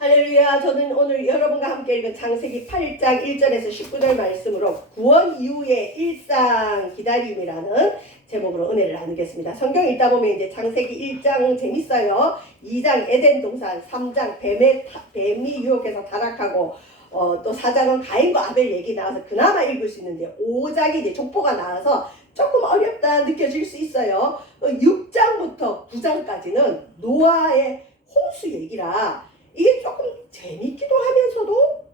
할렐루야. 저는 오늘 여러분과 함께 읽은 창세기 8장 1절에서 19절 말씀으로 구원 이후의 일상 기다림이라는 제목으로 은혜를 나누겠습니다. 성경 읽다 보면 이제 창세기 1장 재밌어요. 2장 에덴 동산, 3장 뱀이 유혹해서 타락하고 또 4장은 가인과 아벨 얘기 나와서 그나마 읽을 수 있는데 5장이 이제 족보가 나와서 조금 어렵다 느껴질 수 있어요. 6장부터 9장까지는 노아의 홍수 얘기라 이게 조금 재밌기도 하면서도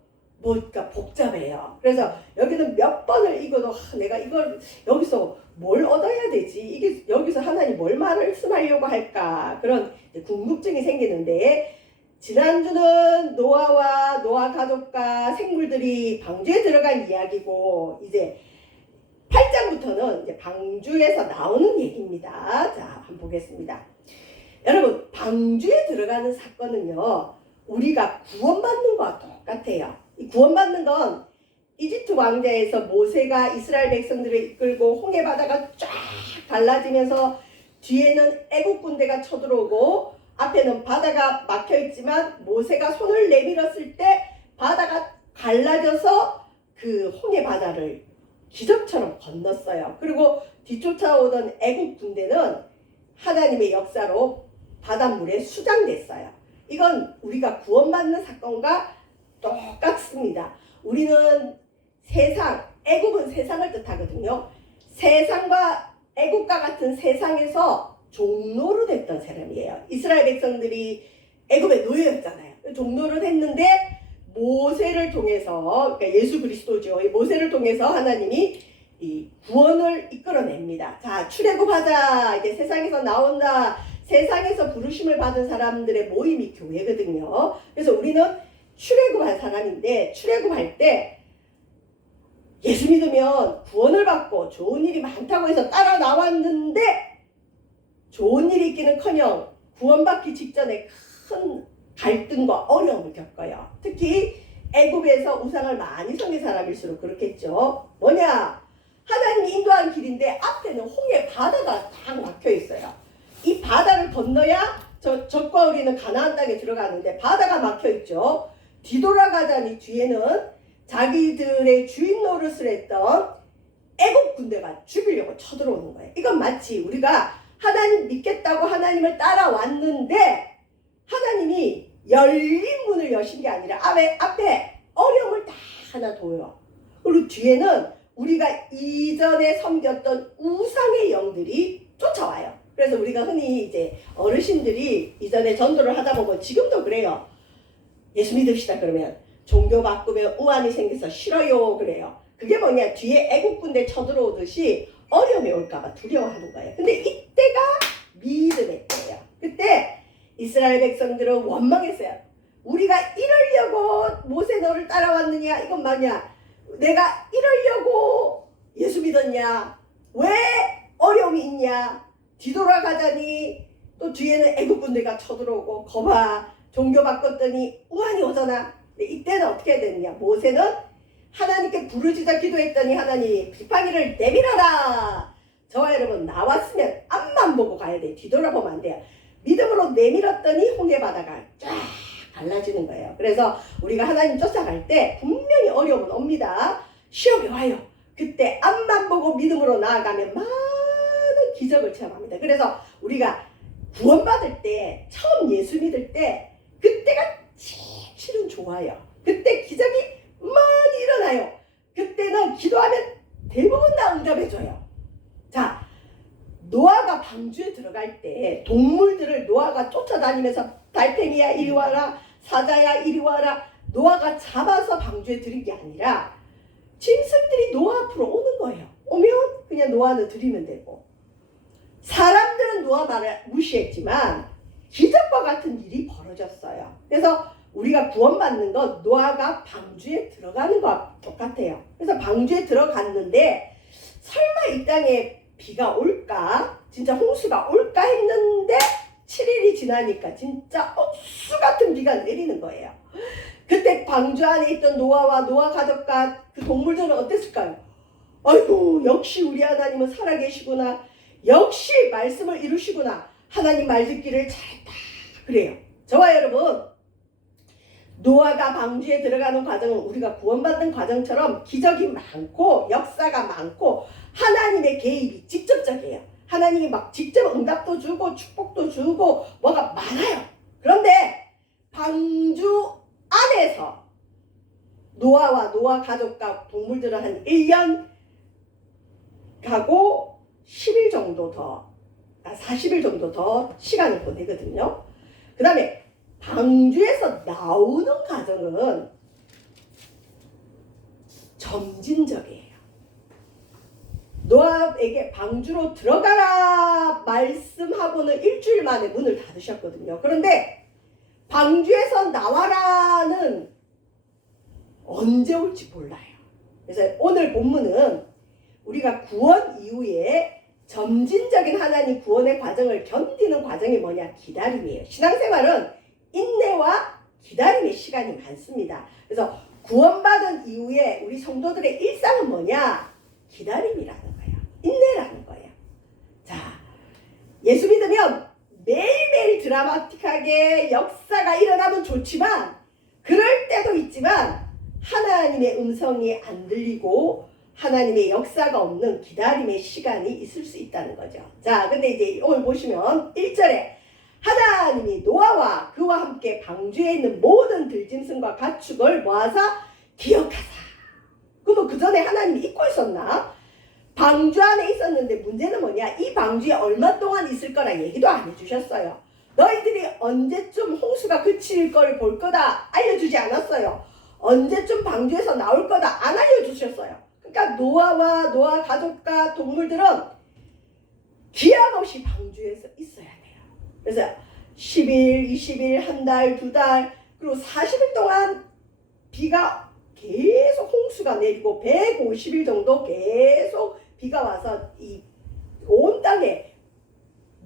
뭐가 복잡해요. 그래서 여기는 몇 번을 읽어도 내가 이걸 여기서 뭘 얻어야 되지? 이게 여기서 하나님 뭘 말씀하려고 할까? 그런 궁금증이 생기는데 지난주는 노아와 노아 가족과 생물들이 방주에 들어간 이야기고 이제 8장부터는 이제 방주에서 나오는 얘기입니다. 자, 한번 보겠습니다. 여러분, 방주에 들어가는 사건은요, 우리가 구원받는 것과 똑같아요. 이 구원받는 건 이집트 왕자에서 모세가 이스라엘 백성들을 이끌고 홍해 바다가 쫙 갈라지면서 뒤에는 애국 군대가 쳐들어오고 앞에는 바다가 막혀있지만 모세가 손을 내밀었을 때 바다가 갈라져서 그 홍해 바다를 기적처럼 건넜어요. 그리고 뒤쫓아오던 애국 군대는 하나님의 역사로 바닷물에 수장됐어요. 이건 우리가 구원받는 사건과 똑같습니다. 우리는 세상, 애국은 세상을 뜻하거든요. 세상과 애국과 같은 세상에서 종노릇 했던 사람이에요. 이스라엘 백성들이 애국의 노예였잖아요. 종노릇 했는데 모세를 통해서, 그러니까 예수 그리스도죠. 모세를 통해서 하나님이 이 구원을 이끌어냅니다. 자, 출애굽하자. 이제 세상에서 나온다. 세상에서 부르심을 받은 사람들의 모임이 교회거든요. 그래서 우리는 출애굽한 사람인데 출애굽할 때 예수 믿으면 구원을 받고 좋은 일이 많다고 해서 따라 나왔는데 좋은 일이 있기는커녕 구원받기 직전에 큰 갈등과 어려움을 겪어요. 특히 애굽에서 우상을 많이 섬긴 사람일수록 그렇겠죠. 뭐냐? 하나님이 인도한 길인데 앞에는 홍해 바다가 딱 막혀 있어요. 이 바다를 건너야 적과 우리는 가나안 땅에 들어가는데 바다가 막혀 있죠. 뒤돌아가자니 뒤에는 자기들의 주인 노릇을 했던 애국 군대가 죽이려고 쳐들어오는 거예요. 이건 마치 우리가 하나님 믿겠다고 하나님을 따라왔는데 하나님이 열린 문을 여신 게 아니라 앞에 어려움을 다 하나 둬요. 그리고 뒤에는 우리가 이전에 섬겼던 우상의 영들이 쫓아와요. 그래서 우리가 흔히 이제 어르신들이 이전에 전도를 하다 보면 지금도 그래요. 예수 믿읍시다 그러면 종교 바꾸면 우환이 생겨서 싫어요 그래요. 그게 뭐냐? 뒤에 애국군대 쳐들어오듯이 어려움이 올까봐 두려워하는 거예요. 근데 이때가 믿음의 때예요. 그때 이스라엘 백성들은 원망했어요. 우리가 이러려고 모세 너를 따라왔느냐? 이건 뭐냐? 내가 이러려고 예수 믿었냐? 왜 어려움이 있냐? 뒤돌아가자니 또 뒤에는 애국군대가 쳐들어오고 거봐 종교 바꿨더니 우환이 오잖아. 근데 이때는 어떻게 됐냐? 모세는 하나님께 부르짖어 기도했더니 하나님 지팡이를 내밀어라. 저와 여러분 나왔으면 앞만 보고 가야 돼. 뒤돌아보면 안 돼요. 믿음으로 내밀었더니 홍해 바다가 쫙 갈라지는 거예요. 그래서 우리가 하나님 쫓아갈 때 분명히 어려움은 옵니다. 시험이 와요. 그때 앞만 보고 믿음으로 나아가면 많은 기적을 체험합니다. 그래서 우리가 구원받을 때 처음 예수 믿을 때 그때가 실은 좋아요. 그때 기적이 많이 일어나요. 그때는 기도하면 대부분 다 응답해줘요. 자, 노아가 방주에 들어갈 때 동물들을 노아가 쫓아다니면서 달팽이야 이리 와라, 사자야 이리 와라, 노아가 잡아서 방주에 들인 게 아니라 짐승들이 노아 앞으로 오는 거예요. 오면 그냥 노아는 들이면 되고 사람들은 노아 말을 무시했지만 기적과 같은 일이 벌어졌어요. 그래서 우리가 구원받는 건 노아가 방주에 들어가는 것과 똑같아요. 그래서 방주에 들어갔는데 설마 이 땅에 비가 올까? 진짜 홍수가 올까 했는데 7일이 지나니까 진짜 억수 같은 비가 내리는 거예요. 그때 방주 안에 있던 노아와 노아 가족과 그 동물들은 어땠을까요? 아이고 역시 우리 하나님은 살아계시구나. 역시 말씀을 이루시구나. 하나님 말 듣기를 잘했다. 그래요. 저와 여러분 노아가 방주에 들어가는 과정은 우리가 구원받는 과정처럼 기적이 많고 역사가 많고 하나님의 개입이 직접적이에요. 하나님이 막 직접 응답도 주고 축복도 주고 뭐가 많아요. 그런데 방주 안에서 노아와 노아 가족과 동물들은 한 1년 가고 10일 정도 더 40일 정도 더 시간을 보내거든요. 그 다음에 방주에서 나오는 과정은 점진적이에요. 노아에게 방주로 들어가라 말씀하고는 일주일 만에 문을 닫으셨거든요. 그런데 방주에서 나와라는 언제 올지 몰라요. 그래서 오늘 본문은 우리가 구원 이후에 점진적인 하나님 구원의 과정을 견디는 과정이 뭐냐? 기다림이에요. 신앙생활은 인내와 기다림의 시간이 많습니다. 그래서 구원받은 이후에 우리 성도들의 일상은 뭐냐? 기다림이라는 거예요. 인내라는 거예요. 자, 예수 믿으면 매일매일 드라마틱하게 역사가 일어나면 좋지만 그럴 때도 있지만 하나님의 음성이 안 들리고 하나님의 역사가 없는 기다림의 시간이 있을 수 있다는 거죠. 자, 근데 이제 오늘 보시면 1절에 하나님이 노아와 그와 함께 방주에 있는 모든 들짐승과 가축을 모아서 기억하사. 그러면 그 전에 하나님이 잊고 있었나? 방주 안에 있었는데 문제는 뭐냐? 이 방주에 얼마 동안 있을 거라 얘기도 안 해주셨어요. 너희들이 언제쯤 홍수가 그칠 걸 볼 거다 알려주지 않았어요. 언제쯤 방주에서 나올 거다 안 알려주셨어요. 그러니까 노아와 노아 가족과 동물들은 기약 없이 방주에서 있어야 돼요. 그래서 10일, 20일, 한 달, 두 달, 그리고 40일 동안 비가 계속 홍수가 내리고 150일 정도 계속 비가 와서 이 온 땅에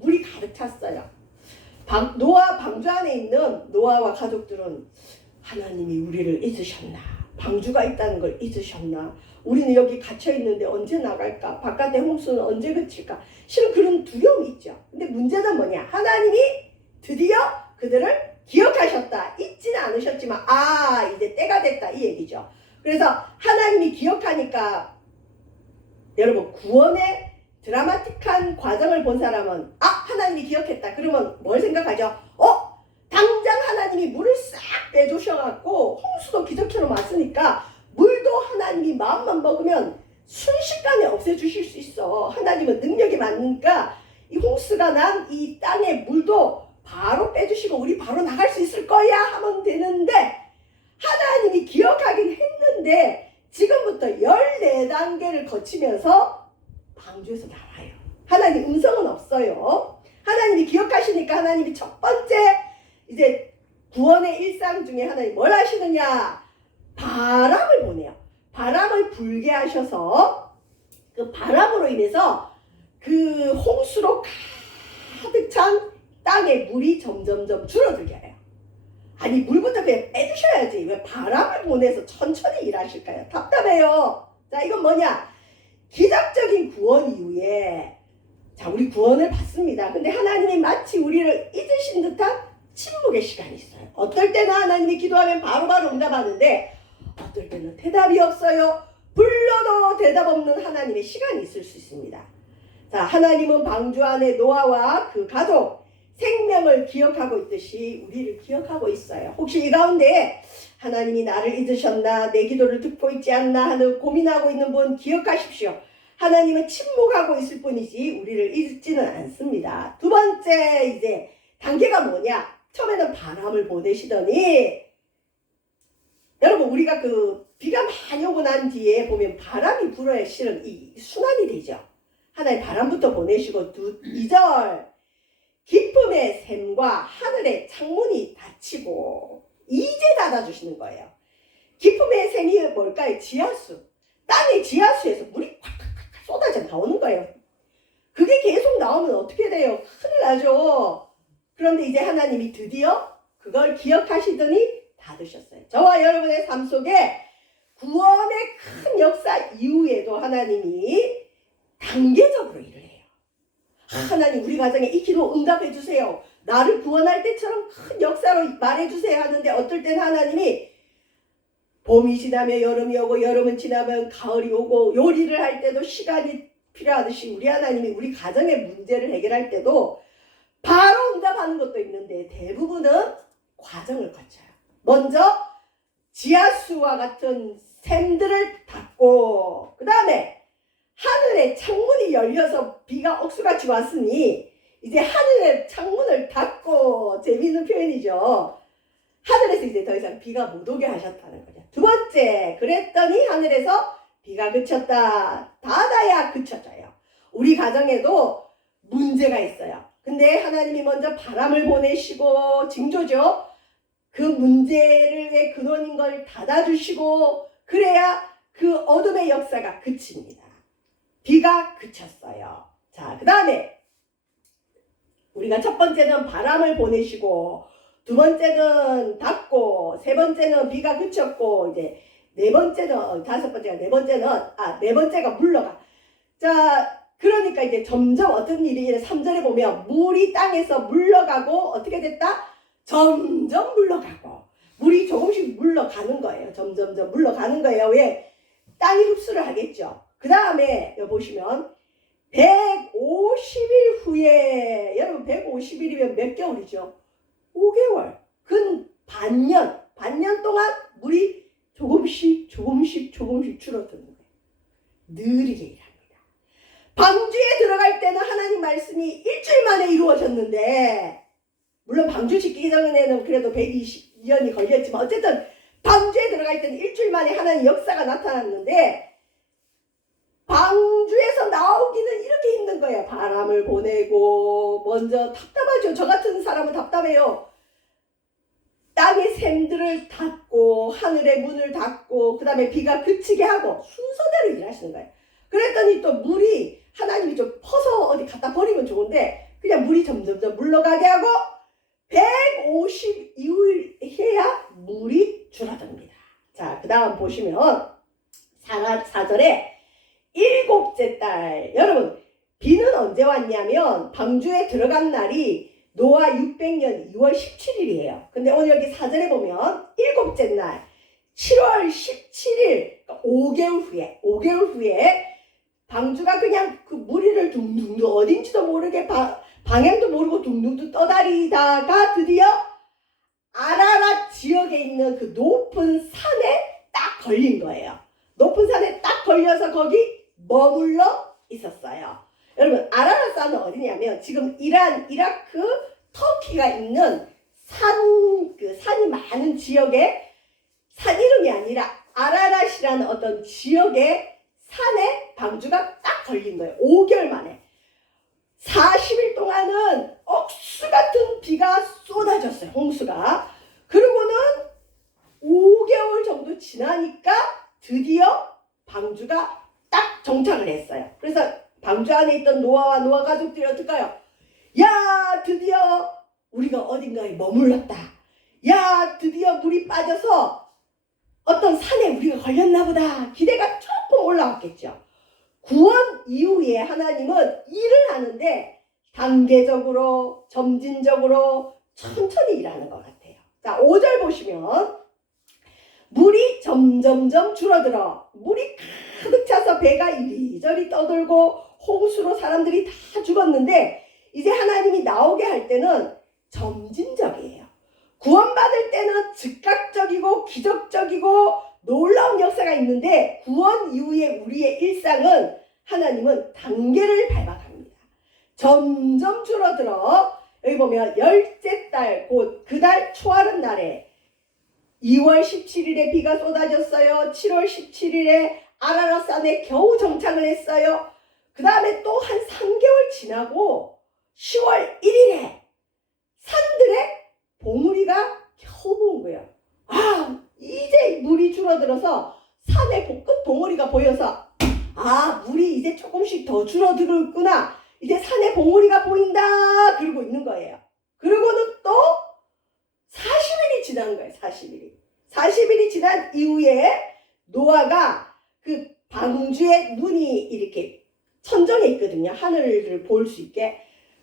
물이 가득 찼어요. 노아 방주 안에 있는 노아와 가족들은 하나님이 우리를 잊으셨나? 방주가 있다는 걸 잊으셨나? 우리는 여기 갇혀 있는데 언제 나갈까? 바깥의 홍수는 언제 그칠까? 실은 그런 두려움이 있죠. 근데 문제는 뭐냐? 하나님이 드디어 그들을 기억하셨다. 잊지는 않으셨지만 이제 때가 됐다 이 얘기죠. 그래서 하나님이 기억하니까 여러분 구원의 드라마틱한 과정을 본 사람은 하나님이 기억했다. 그러면 뭘 생각하죠? 당장 하나님이 물을 싹 빼주셔갖고 홍수도 기적처럼 왔으니까 물도 하나님이 마음만 먹으면 순식간에 없애주실 수 있어. 하나님은 능력이 많으니까 이 홍수가 난 이 땅의 물도 바로 빼주시고 우리 바로 나갈 수 있을 거야 하면 되는데 하나님이 기억하긴 했는데 지금부터 14단계를 거치면서 방주에서 나와요. 하나님 음성은 없어요. 하나님이 기억하시니까 하나님이 첫 번째 이제 구원의 일상 중에 하나님 뭘 하시느냐? 바람을 보내요. 바람을 불게 하셔서 그 바람으로 인해서 그 홍수로 가득 찬 땅의 물이 점점점 줄어들게 해요. 아니 물부터 그냥 빼주셔야지 왜 바람을 보내서 천천히 일하실까요? 답답해요. 자, 이건 뭐냐? 기적적인 구원 이후에 자, 우리 구원을 받습니다. 근데 하나님이 마치 우리를 잊으신 듯한 침묵의 시간이 있어요. 어떨 때는 하나님이 기도하면 바로바로 응답하는데 어떨 때는 대답이 없어요. 불러도 대답 없는 하나님의 시간이 있을 수 있습니다. 자, 하나님은 방주 안에 노아와 그 가족 생명을 기억하고 있듯이 우리를 기억하고 있어요. 혹시 이 가운데 하나님이 나를 잊으셨나, 내 기도를 듣고 있지 않나 하는 고민하고 있는 분 기억하십시오. 하나님은 침묵하고 있을 뿐이지 우리를 잊지는 않습니다. 두 번째 이제 단계가 뭐냐? 처음에는 바람을 보내시더니 여러분 우리가 그 비가 많이 오고 난 뒤에 보면 바람이 불어야 실은 이 순환이 되죠. 하나님 바람부터 보내시고 2절 기쁨의 샘과 하늘의 창문이 닫히고 이제 닫아주시는 거예요. 기쁨의 샘이 뭘까요? 지하수. 땅의 지하수에서 물이 콱콱콱 쏟아져 나오는 거예요. 그게 계속 나오면 어떻게 돼요? 큰일 나죠. 그런데 이제 하나님이 드디어 그걸 기억하시더니 닫으셨어요. 저와 여러분의 삶 속에 구원의 큰 역사 이후에도 하나님이 단계적으로 일을 해요. 하나님 우리 가정에 이 기도 응답해 주세요. 나를 구원할 때처럼 큰 역사로 말해 주세요 하는데 어떨 땐 하나님이 봄이 지나면 여름이 오고 여름은 지나면 가을이 오고 요리를 할 때도 시간이 필요하듯이 우리 하나님이 우리 가정의 문제를 해결할 때도 바로 응답하는 것도 있는데 대부분은 과정을 거쳐요. 먼저 지하수와 같은 샘들을 닫고 그 다음에 하늘에 창문이 열려서 비가 억수같이 왔으니 이제 하늘의 창문을 닫고 재미있는 표현이죠. 하늘에서 이제 더 이상 비가 못 오게 하셨다는 거죠. 두 번째, 그랬더니 하늘에서 비가 그쳤다. 닫아야 그쳐져요. 우리 가정에도 문제가 있어요. 근데 하나님이 먼저 바람을 보내시고 징조죠. 그 문제의 근원인 걸 닫아주시고 그래야 그 어둠의 역사가 그칩니다. 비가 그쳤어요. 자, 그 다음에 우리가 첫 번째는 바람을 보내시고 두 번째는 닫고 세 번째는 비가 그쳤고 이제 네 번째는 다섯 번째가 네 번째가 물러가. 자, 그러니까 이제 점점 어떤 일이 3절에 보면 물이 땅에서 물러가고 어떻게 됐다? 점점 물러가고 물이 조금씩 물러가는 거예요. 점점점 물러가는 거예요. 왜? 땅이 흡수를 하겠죠. 그 다음에 여기 보시면 150일 후에 여러분 150일이면 몇 개월이죠? 5개월. 근 반년 동안 물이 조금씩 줄어드는 거예요. 느리게 일합니다. 방주에 들어갈 때는 하나님 말씀이 일주일 만에 이루어졌는데 물론 방주 짓기 전에는 그래도 120년이 걸렸지만 어쨌든 방주에 들어갈 때는 일주일 만에 하나님 역사가 나타났는데 방주에서 나오기는 이렇게 힘든 거예요. 바람을 보내고 먼저 답답하죠. 저 같은 사람은 답답해요. 땅의 샘들을 닫고 하늘의 문을 닫고 그 다음에 비가 그치게 하고 순서대로 일하시는 거예요. 그랬더니 또 물이 하나님이 좀 퍼서 어디 갖다 버리면 좋은데 그냥 물이 점점점 물러가게 하고 152일 해야 물이 줄어듭니다. 자, 그 다음 보시면 4절에 일곱째 달, 여러분 비는 언제 왔냐면 방주에 들어간 날이 노아 600년 2월 17일이에요. 근데 오늘 여기 4절에 보면 일곱째 날 7월 17일 5개월 후에 방주가 그냥 그 무리를 둥둥 어딘지도 모르게 방향도 모르고 둥둥 떠다니다가 드디어 아라랏 지역에 있는 그 높은 산에 딱 걸린 거예요. 높은 산에 딱 걸려서 거기 머물러 있었어요. 여러분 아라랏 산은 어디냐면 지금 이란, 이라크, 터키가 있는 산이 많은 지역에 산 이름이 아니라 아라랏이라는 어떤 지역의 산에 방주가 딱 걸린 거예요. 5개월 만에. 40일 동안은 억수 같은 비가 쏟아졌어요. 홍수가. 그리고는 5개월 정도 지나니까 드디어 방주가 딱 정착을 했어요. 그래서 방주 안에 있던 노아와 노아 가족들이 어떨까요? 야, 드디어 우리가 어딘가에 머물렀다. 야, 드디어 물이 빠져서 어떤 산에 우리가 걸렸나 보다. 기대가 조금 올라왔겠죠. 구원 이후에 하나님은 일을 하는데 단계적으로 점진적으로 천천히 일하는 것 같아요. 자, 5절 보시면 물이 점점점 줄어들어 물이 가득 차서 배가 이리저리 떠돌고 홍수로 사람들이 다 죽었는데 이제 하나님이 나오게 할 때는 점진적이에요. 구원받을 때는 즉각적이고 기적적이고 놀라운 역사가 있는데 구원 이후에 우리의 일상은 하나님은 단계를 밟아갑니다. 점점 줄어들어 여기 보면 열째 달 곧 그 달 초하룻 날에 2월 17일에 비가 쏟아졌어요. 7월 17일에 아라랏 산에 겨우 정착을 했어요. 그 다음에 또 한 3개월 지나고 10월 1일에 산들에 봉우리가 겨우 본 거예요. 아, 이제 물이 줄어들어서 산에 끝 봉우리가 보여서 아, 물이 이제 조금씩 더 줄어들었구나. 이제 산에 봉우리가 보인다. 그러고 있는 거예요. 그리고는 또 40일이 지난 거예요. 40일이 지난 이후에 노아가 그 방주에 문이 이렇게 선정해 있거든요. 하늘을 볼 수 있게.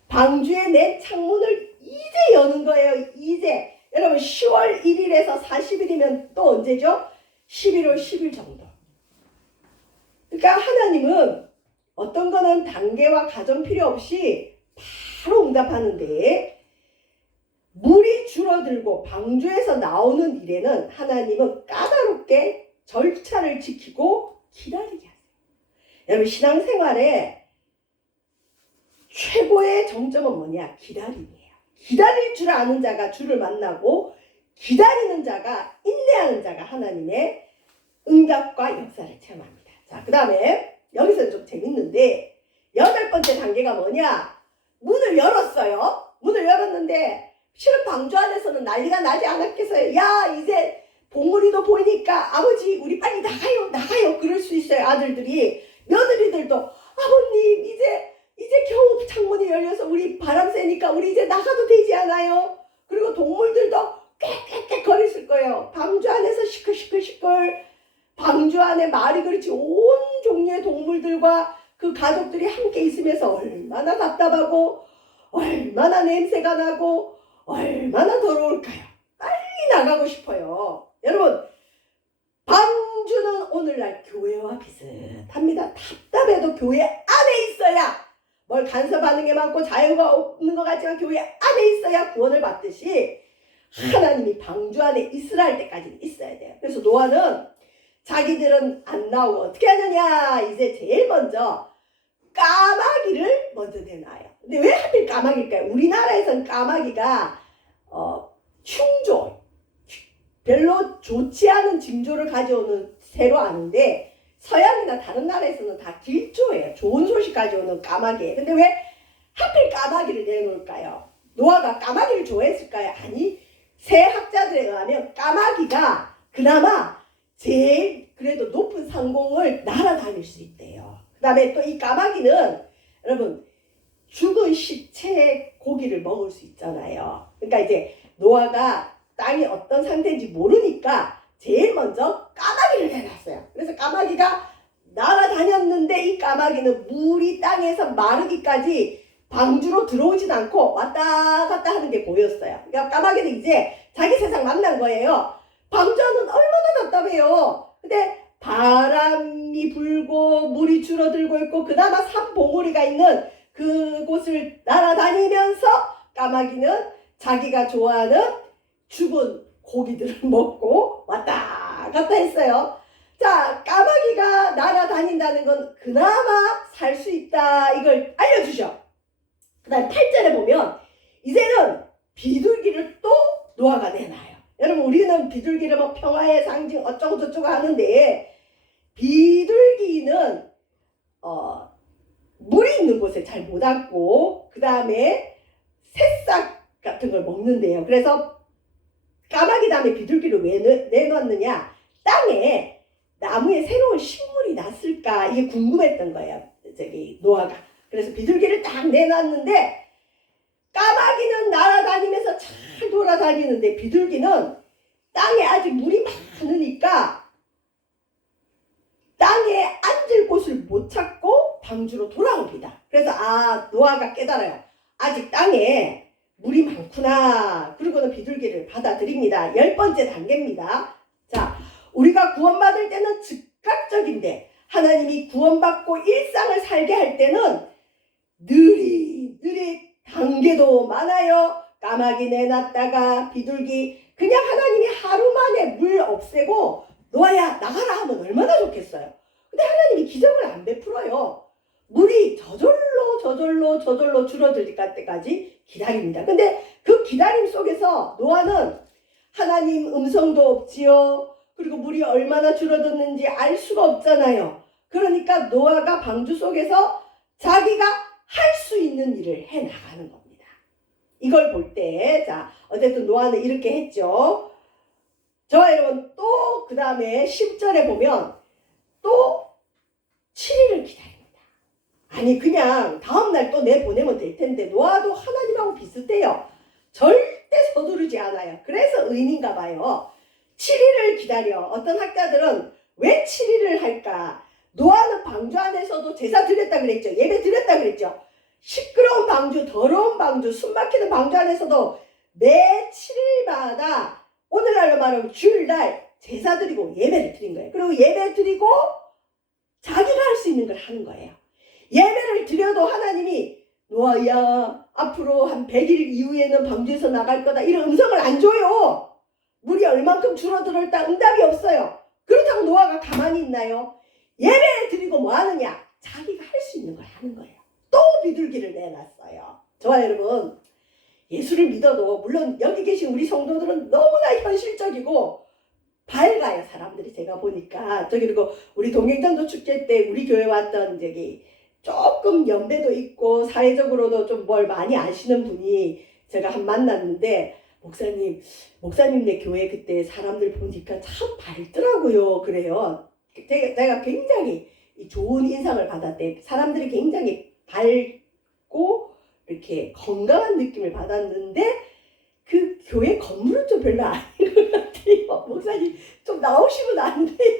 방주에 낸 창문을 이제 여는 거예요. 이제. 여러분 10월 1일에서 40일이면 또 언제죠? 11월 10일 정도. 그러니까 하나님은 어떤 거는 단계와 과정 필요 없이 바로 응답하는데 물이 줄어들고 방주에서 나오는 일에는 하나님은 까다롭게 절차를 지키고 기다리게 하세요. 여러분 신앙생활에 최고의 정점은 뭐냐? 기다림이에요. 기다릴 줄 아는 자가 주를 만나고 기다리는 자가 인내하는 자가 하나님의 응답과 역사를 체험합니다. 자, 그 다음에 여기서는 좀 재밌는데 8번째 단계가 뭐냐? 문을 열었어요. 문을 열었는데 실은 방주 안에서는 난리가 나지 않았겠어요. 야 이제 봉우리도 보이니까 아버지 우리 빨리 나가요 그럴 수 있어요. 아들들이. 며느리들도 아버님 이제 겨우 창문이 열려서 우리 바람 쐬니까 우리 이제 나가도 되지 않아요? 그리고 동물들도 꽥꽥꽥 거렸을 거예요. 방주 안에서 시끌시끌 방주 안에 말이 그렇지 온 종류의 동물들과 그 가족들이 함께 있으면서 얼마나 답답하고 얼마나 냄새가 나고 얼마나 더러울까요? 빨리 나가고 싶어요. 여러분 방주는 오늘날 교회와 비슷합니다. 답답해도 교회 안에 있어야 뭘 간섭하는 게 많고 자유가 없는 것 같지만 교회 안에 있어야 구원을 받듯이 하나님이 방주 안에 있으라 할 때까지는 있어야 돼요. 그래서 노아는 자기들은 안 나오고 어떻게 하느냐 이제 제일 먼저 까마귀를 먼저 내놔요. 근데 왜 하필 까마귀일까요? 우리나라에서는 까마귀가 흉조 별로 좋지 않은 징조를 가져오는 새로 아는데 서양이나 다른 나라에서는 다 길조예요. 좋은 소식 가져오는 까마귀예요. 근데 왜 하필 까마귀를 내놓을까요? 노아가 까마귀를 좋아했을까요? 아니, 새 학자들에 의하면 까마귀가 그나마 제일 그래도 높은 상공을 날아다닐 수 있대요. 그 다음에 또 이 까마귀는 여러분 죽은 시체 고기를 먹을 수 있잖아요. 그러니까 이제 노아가 땅이 어떤 상태인지 모르니까 제일 먼저 까마귀를 해놨어요. 그래서 까마귀가 날아다녔는데 이 까마귀는 물이 땅에서 마르기까지 방주로 들어오진 않고 왔다 갔다 하는 게 보였어요. 그러니까 까마귀는 이제 자기 세상 만난 거예요. 방주는 얼마나 답답해요. 근데 바람이 불고 물이 줄어들고 있고 그나마 산봉우리가 있는 그곳을 날아다니면서 까마귀는 자기가 좋아하는 죽은 고기들을 먹고 왔다 갔다 했어요. 자, 까마귀가 날아다닌다는 건 그나마 살 수 있다 이걸 알려주죠. 그 다음 8절에 보면 이제는 비둘기를 또 노아가 내놔요. 여러분 우리는 비둘기를 뭐 평화의 상징 어쩌고 저쩌고 하는데 비둘기는 물이 있는 곳에 잘 못 앉고 그 다음에 새싹 같은 걸 먹는데요. 그래서 까마귀 다음에 비둘기를 왜 내놨느냐? 땅에 나무에 새로운 식물이 났을까 이게 궁금했던 거예요. 노아가. 그래서 비둘기를 딱 내놨는데 까마귀는 날아다니면서 잘 돌아다니는데 비둘기는 땅에 아직 물이 많으니까 땅에 앉을 곳을 못 찾고 방주로 돌아옵니다. 그래서 노아가 깨달아요. 아직 땅에 물이 많구나. 그리고는 비둘기를 받아들입니다. 10번째 단계입니다. 자, 우리가 구원받을 때는 즉각적인데 하나님이 구원받고 일상을 살게 할 때는 느리 단계도 많아요. 까마귀 내놨다가 비둘기 그냥 하나님이 하루 만에 물 없애고 노아야 나가라 하면 얼마나 좋겠어요. 근데 하나님이 기적을 안 베풀어요. 물이 저절로 줄어들 때까지 기다립니다. 근데 그 기다림 속에서 노아는 하나님 음성도 없지요. 그리고 물이 얼마나 줄어들는지 알 수가 없잖아요. 그러니까 노아가 방주 속에서 자기가 할 수 있는 일을 해 나가는 겁니다. 이걸 볼 때, 자, 어쨌든 노아는 이렇게 했죠. 저와 여러분 또 그 다음에 10절에 보면 또 7일을 기다립니다. 아니 그냥 다음날 또 내보내면 될 텐데 노아도 하나님하고 비슷해요. 절대 서두르지 않아요. 그래서 의인인가 봐요. 7일을 기다려. 어떤 학자들은 왜 7일을 할까? 노아는 방주 안에서도 제사 드렸다 그랬죠. 예배 드렸다 그랬죠. 시끄러운 방주, 더러운 방주, 숨막히는 방주 안에서도 매 7일마다 오늘날로 말하면 주일날 제사 드리고 예배를 드린 거예요. 그리고 예배 드리고 자기가 할 수 있는 걸 하는 거예요. 예배를 드려도 하나님이 노아야 앞으로 한 100일 이후에는 방주에서 나갈 거다 이런 음성을 안 줘요. 물이 얼만큼 줄어들었다 응답이 없어요. 그렇다고 노아가 가만히 있나요? 예배 드리고 뭐 하느냐? 자기가 할 수 있는 걸 하는 거예요. 또 비둘기를 내놨어요. 저와 여러분, 예수를 믿어도 물론 여기 계신 우리 성도들은 너무나 현실적이고 밝아요. 사람들이 제가 보니까. 그리고 우리 동행전도 축제 때 우리 교회 왔던 저기 조금 연배도 있고 사회적으로도 좀 뭘 많이 아시는 분이 제가 한 만났는데, 목사님네 교회 그때 사람들 보니까 참 밝더라고요. 그래요. 제가 굉장히 좋은 인상을 받았대. 사람들이 굉장히 밝고 이렇게 건강한 느낌을 받았는데 그 교회 건물은 좀 별로 아닌 것 같아요. 목사님 좀 나오시면 안 돼요.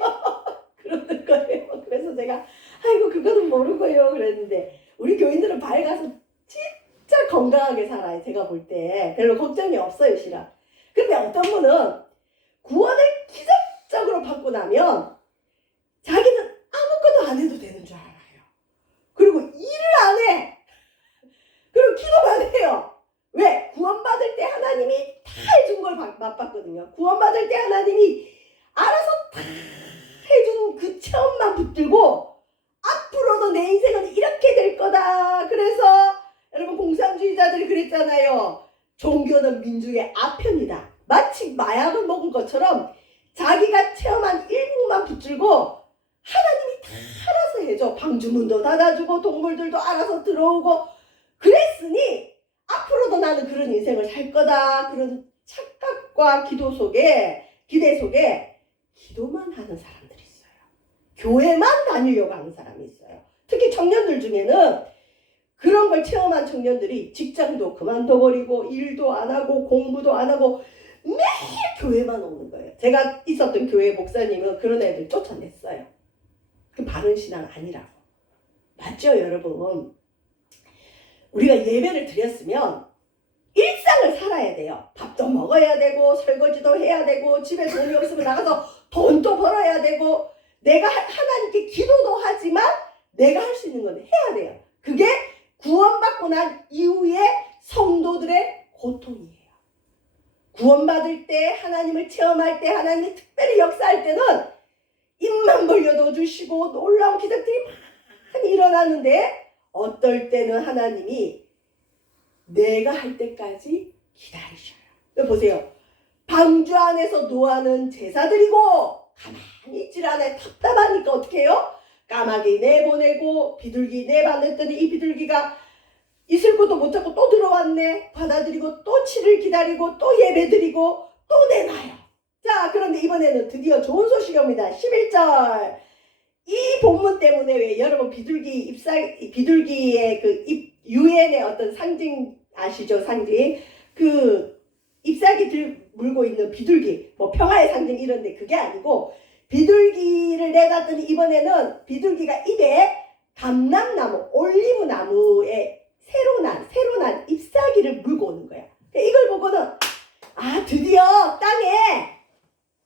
그러는 거예요. 그래서 제가 아이고 그거는 모르고요 그랬는데, 우리 교인들은 밝아서 진짜 건강하게 살아요. 제가 볼 때 별로 걱정이 없어요. 시라. 근데 어떤 분은 구원을 기적적으로 받고 나면 자기는 아무것도 안 해도 되는 줄 알아요. 그리고 일을 안 해. 그리고 기도만 해요. 왜? 구원받을 때 하나님이 다 해준 걸 맛봤거든요. 구원받을 때 하나님이 알아서 다 해준 그 체험만 붙들고 앞으로도 내 인생은 이렇게 될 거다. 그래서 여러분 공산주의자들이 그랬잖아요. 종교는 민주의 아편이다. 마치 마약을 먹은 것처럼 자기가 체험한 일부만 붙들고 하나님이 다 알아서 해줘. 방주문도 닫아주고 동물들도 알아서 들어오고 그랬으니 앞으로도 나는 그런 인생을 살 거다. 그런 착각과 기대 속에 기도만 하는 사람들이 있어요. 교회만 다니려고 하는 사람이 있어요. 특히 청년들 중에는 그런 걸 체험한 청년들이 직장도 그만둬버리고 일도 안 하고 공부도 안 하고 매일 교회만 오는 거예요. 제가 있었던 교회 목사님은 그런 애들 쫓아냈어요. 그 바른 신앙 아니라고. 맞죠, 여러분? 우리가 예배를 드렸으면 일상을 살아야 돼요. 밥도 먹어야 되고 설거지도 해야 되고 집에 돈이 없으면 나가서 돈도 벌어야 되고 내가 하나님께 기도도 하지만 내가 할 수 있는 건 해야 돼요. 그게 구원받고 난 이후에 성도들의 고통이에요. 구원받을 때 하나님을 체험할 때 하나님이 특별히 역사할 때는 입만 벌려도 주시고 놀라운 기적들이 많이 일어나는데 어떨 때는 하나님이 내가 할 때까지 기다리셔요. 보세요. 방주 안에서 노아는 제사 드리고 가만히 있질 않아요. 답답하니까 어떻게 해요? 까마귀 내보내고 비둘기 내보냈더니 이 비둘기가 있을 것도 못 찾고 또 들어왔네. 받아들이고 또 7일 기다리고 또 예배드리고 또 내놔요. 자, 그런데 이번에는 드디어 좋은 소식이 옵니다. 11절. 이 본문 때문에 왜 여러분 비둘기의 그 유엔의 어떤 상징 아시죠? 상징. 그 잎사귀 물고 있는 비둘기, 뭐 평화의 상징 이런데 그게 아니고 비둘기를 내놨더니 이번에는 비둘기가 입에 감람나무, 올리브 나무에 새로 난 잎사귀를 물고 오는 거야. 이걸 보고는 드디어 땅에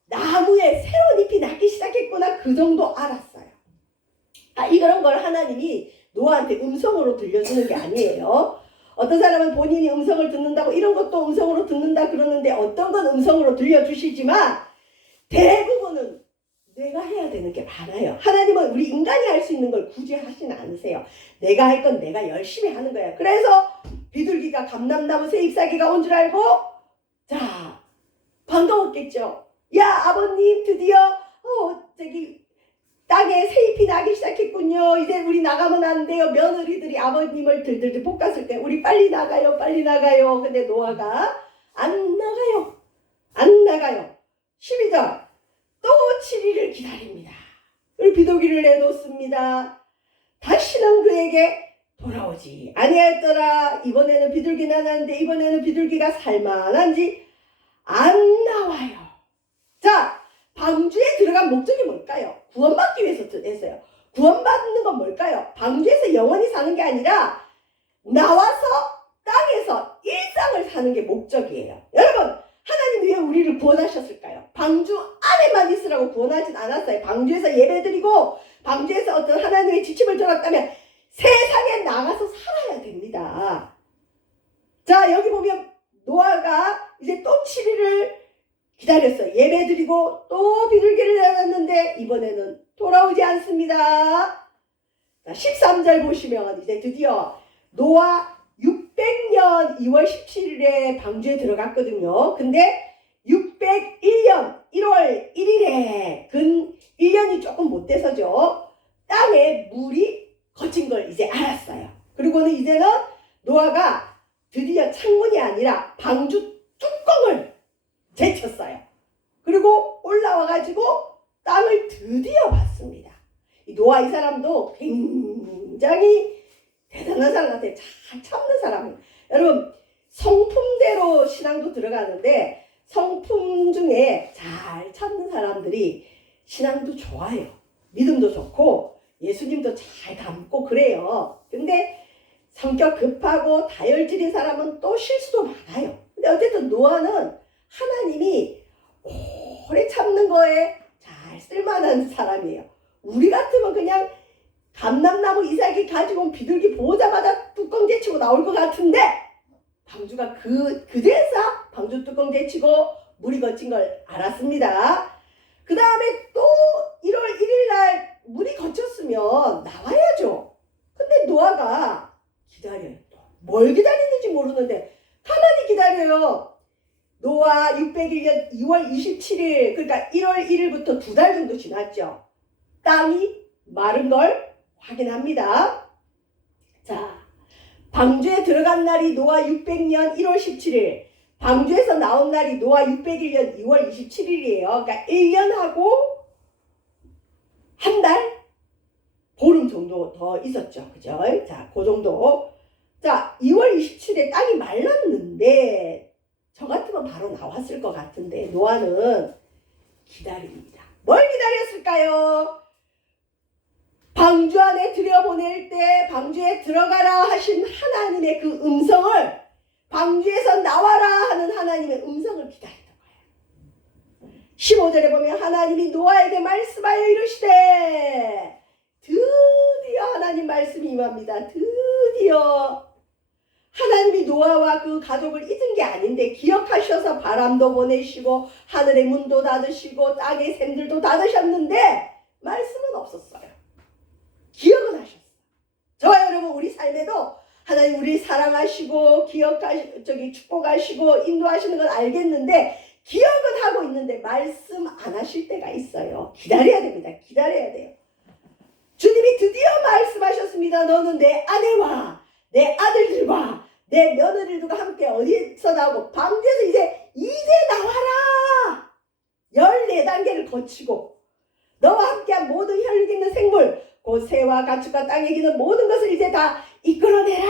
나무에 새로운 잎이 나기 시작했구나. 그 정도 알았어요. 이런 걸 하나님이 노아한테 음성으로 들려주는 게 아니에요. 어떤 사람은 본인이 음성을 듣는다고 이런 것도 음성으로 듣는다 그러는데 어떤 건 음성으로 들려주시지만 대부분은 내가 해야 되는 게 많아요. 하나님은 우리 인간이 할 수 있는 걸 굳이 하시는 않으세요. 내가 할 건 내가 열심히 하는 거예요. 그래서 비둘기가 감람나무 새 잎사귀가 온 줄 알고 자 반가웠겠죠. 야 아버님 드디어 땅에 새 잎이 나기 시작했군요. 이제 우리 나가면 안 돼요. 며느리들이 아버님을 들들들 볶았을 때 우리 빨리 나가요. 근데 노아가 안 나가요. 12절 또 7일을 기다립니다. 우리 비둘기를 내놓습니다. 다시는 그에게 돌아오지 아니하였더라. 이번에는 비둘기 나왔는데 이번에는 비둘기가 살만한지 안 나와요. 자, 방주에 들어간 목적이 뭘까요? 구원받기 위해서 했어요. 구원받는 건 뭘까요? 방주에서 영원히 사는 게 아니라 나와서 땅에서 일상을 사는 게 목적이에요. 여러분, 하나님이 왜 우리를 구원하셨을까요? 방주 안에만 있으라고 구원하진 않았어요. 방주에서 예배드리고 방주에서 어떤 하나님의 지침을 들었다면 세상에 나가서 살아야 됩니다. 자, 여기 보면 노아가 이제 또 7일을 기다렸어요. 예배드리고 또 비둘기를 내놨는데 이번에는 돌아오지 않습니다. 자, 13절 보시면 이제 드디어 노아 600년 2월 17일에 방주에 들어갔거든요. 근데 601년 1월 1일에 근 1년이 조금 못 돼서죠. 땅에 물이 거친 걸 이제 알았어요. 그리고는 이제는 노아가 드디어 창문이 아니라 방주 뚜껑을 제쳤어요. 그리고 올라와가지고 땅을 드디어 봤습니다. 이 노아 이 사람도 굉장히 대단한 사람 같아요. 잘 참는 사람이에요. 여러분, 성품대로 신앙도 들어가는데 성품 중에 잘 참는 사람들이 신앙도 좋아요. 믿음도 좋고 예수님도 잘 닮고 그래요. 근데 성격 급하고 다혈질인 사람은 또 실수도 많아요. 근데 어쨌든 노아는 하나님이 오래 참는 거에 잘 쓸만한 사람이에요. 우리 같으면 그냥 감람나무 이삭이 가지고 온 비둘기 보자마자 뚜껑 제치고 나올 것 같은데 방주가 그래서 방주 뚜껑 제치고 물이 거친 걸 알았습니다. 그 다음에 또 1월 1일 날 물이 거쳤으면 나와야죠. 근데 노아가 기다려요. 뭘 기다리는지 모르는데 가만히 기다려요. 노아 601년 2월 27일 그러니까 1월 1일부터 2달 정도 지났죠. 땅이 마른 걸 확인합니다. 자, 방주에 들어간 날이 노아 600년 1월 17일, 방주에서 나온 날이 노아 601년 2월 27일이에요. 그러니까 1년하고 한 달? 보름 정도 더 있었죠. 그죠? 자, 그 정도. 자, 2월 27일에 땅이 말랐는데 저 같으면 바로 나왔을 것 같은데 노아는 기다립니다. 뭘 기다렸을까요? 방주 안에 들여보낼 때 방주에 들어가라 하신 하나님의 그 음성을 방주에서 나와라 하는 하나님의 음성을 기다렸던 거예요. 15절에 보면 하나님이 노아에게 말씀하여 이르시되 드디어 하나님 말씀이 임합니다. 드디어 하나님이 노아와 그 가족을 잊은 게 아닌데 기억하셔서 바람도 보내시고 하늘의 문도 닫으시고 땅의 샘들도 닫으셨는데 말씀은 없었어요. 기억은 하셨어요. 저와 여러분 우리 삶에도 하나님 우리를 사랑하시고 축복하시고 인도하시는 건 알겠는데 기억은 하고 있는데 말씀 안 하실 때가 있어요. 기다려야 됩니다. 기다려야 돼요. 주님이 드디어 말씀하셨습니다. 너는 내 아내와 내 아들들과 내 며느리들과 함께 어디서 나오고 방주에서 이제 나와라. 14단계를 거치고 너와 함께한 모든 혈육 있는 생물 곧 새와 가축과 땅에 기는 모든 것을 이제 다 이끌어내라.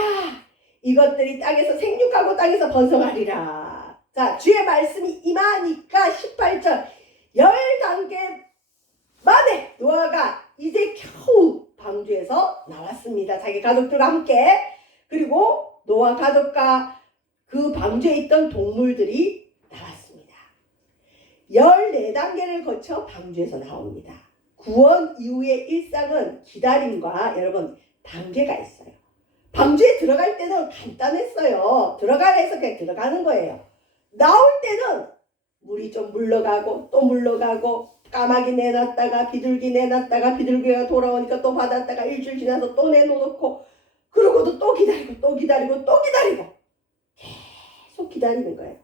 이것들이 땅에서 생육하고 땅에서 번성하리라. 자, 주의 말씀이 임하니까 18절 10단계 만에 노아가 이제 겨우 방주에서 나왔습니다. 자기 가족들과 함께. 그리고 노아 가족과 그 방주에 있던 동물들이 나왔습니다. 14단계를 거쳐 방주에서 나옵니다. 구원 이후의 일상은 기다림과 여러분 단계가 있어요. 방주에 들어갈 때는 간단했어요. 들어가라 해서 그냥 들어가는 거예요. 나올 때는 물이 좀 물러가고 또 물러가고 까마귀 내놨다가 비둘기 내놨다가 비둘기가 돌아오니까 또 받았다가 일주일 지나서 또 내놓고 그러고도 또 기다리고 또 기다리고 또 기다리고 계속 기다리는 거예요.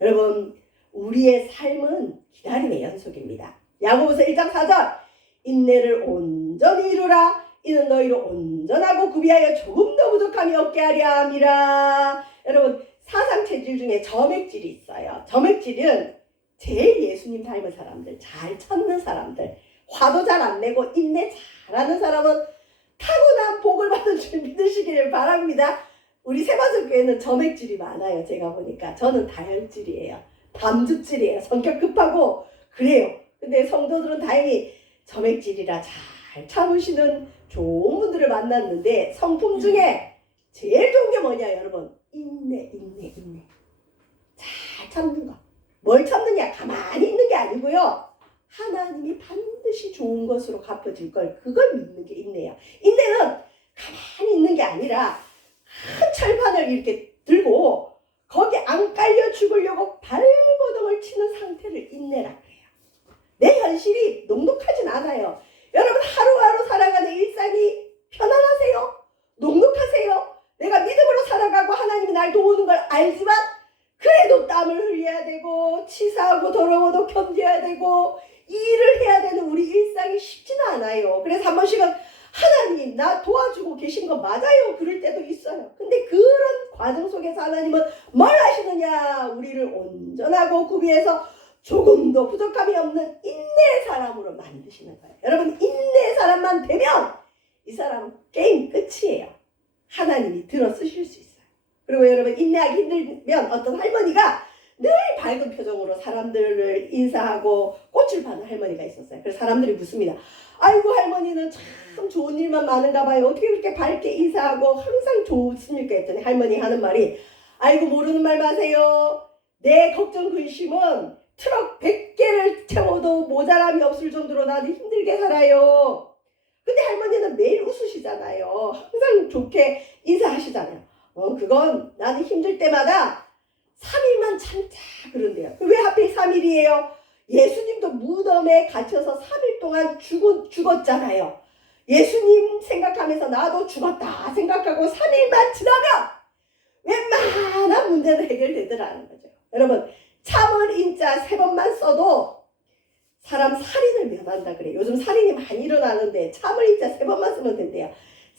여러분 우리의 삶은 기다림의 연속입니다. 야고보서 1장 4절 인내를 온전히 이루라. 이는 너희를 온전하고 구비하여 조금도 부족함이 없게 하려 함이라. 여러분 사상체질 중에 점액질이 있어요. 점액질은 제일 예수님 닮은 사람들, 잘 참는 사람들, 화도 잘 안 내고 인내 잘하는 사람은 타고난 복을 받은 줄 믿으시기를 바랍니다. 우리 세바석교회는 점액질이 많아요. 제가 보니까 저는 다혈질이에요. 담즙질이에요. 성격 급하고 그래요. 근데 성도들은 다행히 점액질이라 잘 잘 참으시는 좋은 분들을 만났는데 성품 중에 제일 좋은 게 뭐냐 여러분? 인내. 잘 참는 거. 뭘 참느냐? 가만히 있는 게 아니고요. 하나님이 반드시 좋은 것으로 갚아줄 걸 그걸 믿는 게 인내야. 인내는 가만히 있는 게 아니라 큰 철판을 이렇게 들고 거기 안 깔려 죽으려고 발버둥을 치는 상태를 인내라 그래요. 내 현실이 녹록하진 않아요. 여러분 하루하루 살아가는 일상이 편안하세요? 녹록하세요? 내가 믿음으로 살아가고 하나님이 날 도우는 걸 알지만 그래도 땀을 흘려야 되고 치사하고 더러워도 견뎌야 되고 일을 해야 되는 우리 일상이 쉽지는 않아요. 그래서 한 번씩은 하나님 나 도와주고 계신 거 맞아요. 그럴 때도 있어요. 근데 그런 과정 속에서 하나님은 뭘 하시느냐? 우리를 온전하고 구비해서 조금도 부족함이 없는 인내의 사람으로 만드시는 거예요. 여러분 인내의 사람만 되면 이 사람은 게임 끝이에요. 하나님이 들어 쓰실 수 있어요. 그리고 여러분 인내하기 힘들면 어떤 할머니가 늘 밝은 표정으로 사람들을 인사하고 꽃을 파는 할머니가 있었어요. 그래서 사람들이 묻습니다. 아이고 할머니는 참 좋은 일만 많은가 봐요. 어떻게 그렇게 밝게 인사하고 항상 좋습니까? 했더니 할머니 하는 말이 아이고 모르는 말 마세요. 내 걱정 근심은 트럭 100개를 채워도 모자람이 없을 정도로 나는 힘들게 살아요. 근데 할머니는 매일 웃으시잖아요. 항상 좋게 인사하시잖아요. 그건 나는 힘들 때마다 3일만 참자 그런데요. 왜 하필 3일이에요? 예수님도 무덤에 갇혀서 3일 동안 죽었잖아요. 예수님 생각하면서 나도 죽었다 생각하고 3일만 지나면 웬만한 문제는 해결되더라는 거죠. 여러분 참을 인자 3번만 써도 사람 살인을 면한다 그래요. 요즘 살인이 많이 일어나는데 참을 인자 3번만 쓰면 된대요.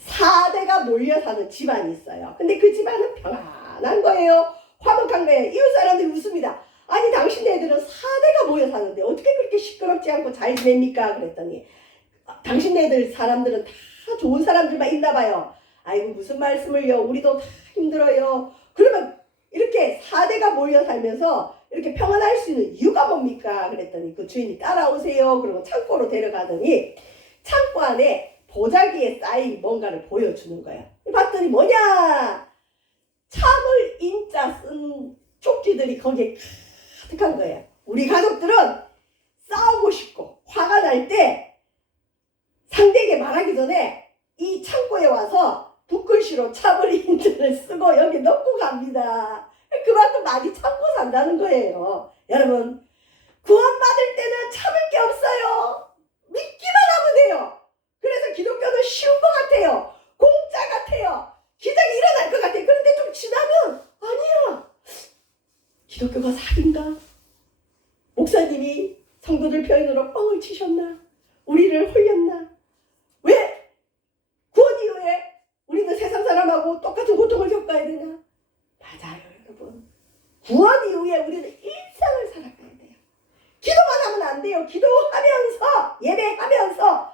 4대가 몰려 사는 집안이 있어요. 근데 그 집안은 평안한 거예요. 화목한 거예요. 이웃 사람들이 웃습니다. 아니 당신네들은 4대가 모여 사는데 어떻게 그렇게 시끄럽지 않고 잘 지냅니까? 그랬더니 당신네들 사람들은 다 좋은 사람들만 있나 봐요. 아이고 무슨 말씀을요. 우리도 다 힘들어요. 그러면 이렇게 4대가 모여 살면서 이렇게 평안할 수 있는 이유가 뭡니까? 그랬더니 그 주인이 따라오세요. 그러고 창고로 데려가더니 창고 안에 보자기에 쌓인 뭔가를 보여주는 거예요. 봤더니 뭐냐? 참을 인자 쓴 쪽지들이 거기에 가득한 거예요. 우리 가족들은 싸우고 싶고 화가 날 때 상대에게 말하기 전에 이 창고에 와서 붓글씨로 참을 인자를 쓰고 여기 넣고 갑니다. 그만큼 많이 참고 산다는 거예요. 여러분 구원받을 때는 참을 게 없어요. 믿기만 하면 돼요. 그래서 기독교는 쉬운 것 같아요. 공짜 같아요. 기적이 일어날 것 같아요. 그런데 좀 지나면 아니야. 기독교가 사기인가? 목사님이 성도들 표현으로 뻥을 치셨나? 우리를 홀렸나? 왜 구원 이후에 우리는 세상 사람하고 똑같은 고통을 겪어야 되나? 맞아요 여러분. 구원 이후에 우리는 일상을 살아가야 돼요. 기도만 하면 안 돼요. 기도하면서 예배하면서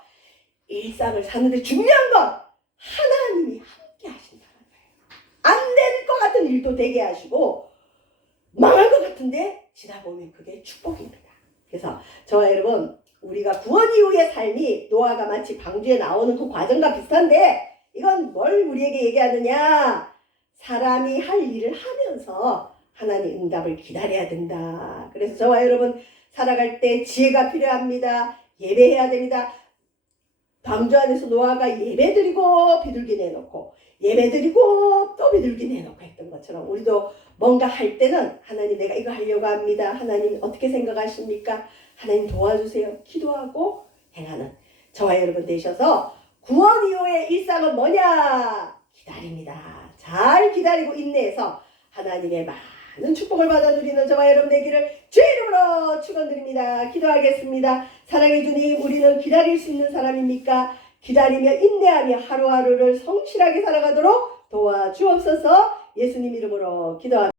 일상을 사는데 중요한 건 하나님이 함께 하신다는 거예요. 안 될 것 같은 일도 되게 하시고 망할 것 같은데 지나보면 그게 축복입니다. 그래서 저와 여러분 우리가 구원 이후의 삶이 노아가 마치 방주에 나오는 그 과정과 비슷한데 이건 뭘 우리에게 얘기하느냐? 사람이 할 일을 하면서 하나님 응답을 기다려야 된다. 그래서 저와 여러분 살아갈 때 지혜가 필요합니다. 예배해야 됩니다. 방주 안에서 노아가 예배드리고 비둘기 내놓고 예배드리고 또 비둘기 내놓고 했던 것처럼 우리도 뭔가 할 때는 하나님 내가 이거 하려고 합니다. 하나님 어떻게 생각하십니까? 하나님 도와주세요. 기도하고 행하는 저와 여러분 되셔서 구원 이후의 일상은 뭐냐? 기다립니다. 잘 기다리고 인내해서 하나님의 많은 축복을 받아 누리는 저와 여러분 되기를 주의 이름으로 축원드립니다. 기도하겠습니다. 사랑해 주님, 우리는 기다릴 수 있는 사람입니까? 기다리며 인내하며 하루하루를 성실하게 살아가도록 도와주옵소서. 예수님 이름으로 기도합니다.